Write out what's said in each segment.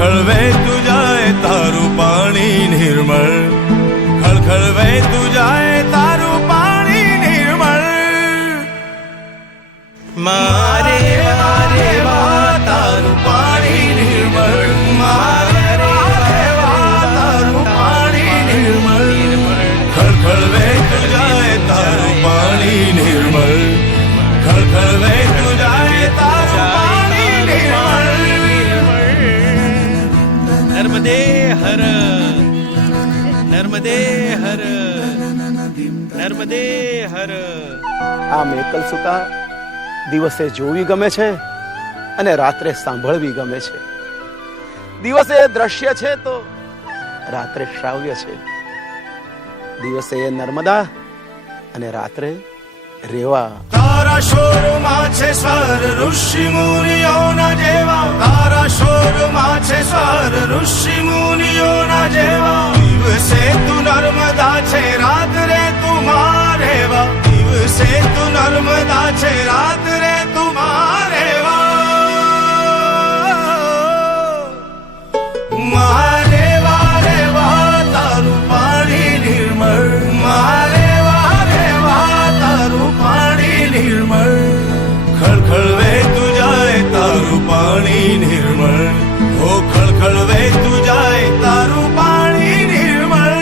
ખળખળ વહેતું જાય તારું પાણી નિર્મળ, ખળખળ વહેતું જાય તારું પાણી નિર્મળ. મારે વારે વા તારું પાણી નિર્મળ, મારે વારે વા તારું પાણી નિર્મળ. ખળખળ વહેતું જાય તારું પાણી નિર્મળ, ખળખળ વહેતું જાય તારું પાણી નિર્મળ. નર્મદે હર, નર્મદે હર, નર્મદે હર. આ મેકલ સુતા દિવસે જોવી ગમે છે અને રાત્રે સાંભળવી ગમે છે. દિવસે દ્રશ્ય છે તો રાત્રે શ્રાવ્ય છે. દિવસે નર્મદા અને રાત્રે રેવા. તારા શોરમાં છે સ્વર ઋષિ મુનિઓના જેવા, તારા શોરમાં છે સ્વર ઋષિ મુનિઓના જેવા. દિવસે તું નર્મદા છે, રાત્રે તું મારેવા. દિવસે તું નર્મદા છે, રાત્રે તું મારેવા. મારે વારે વા તારું પાણી નિર્મળ, મારે વારે વા તારું પાણી નિર્મળ. ખળખળ વહેતું જાય તારું પાણી નિર્મળ, હો ખળખળ વહેતું જાય તારું પાણી નિર્મળ.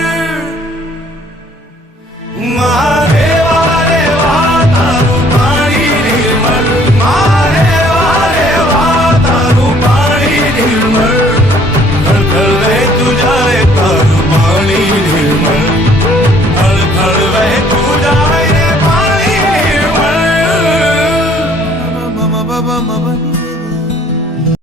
મારે વારે વા તારું પાણી નિર્મળ, મારે વારે વા તારું પાણી નિર્મળ. ખળખળ વહેતું જાય તારું પાણી નિર્મળ, ખળખળ વહેતું જાય રે પાણી નિર્મળ.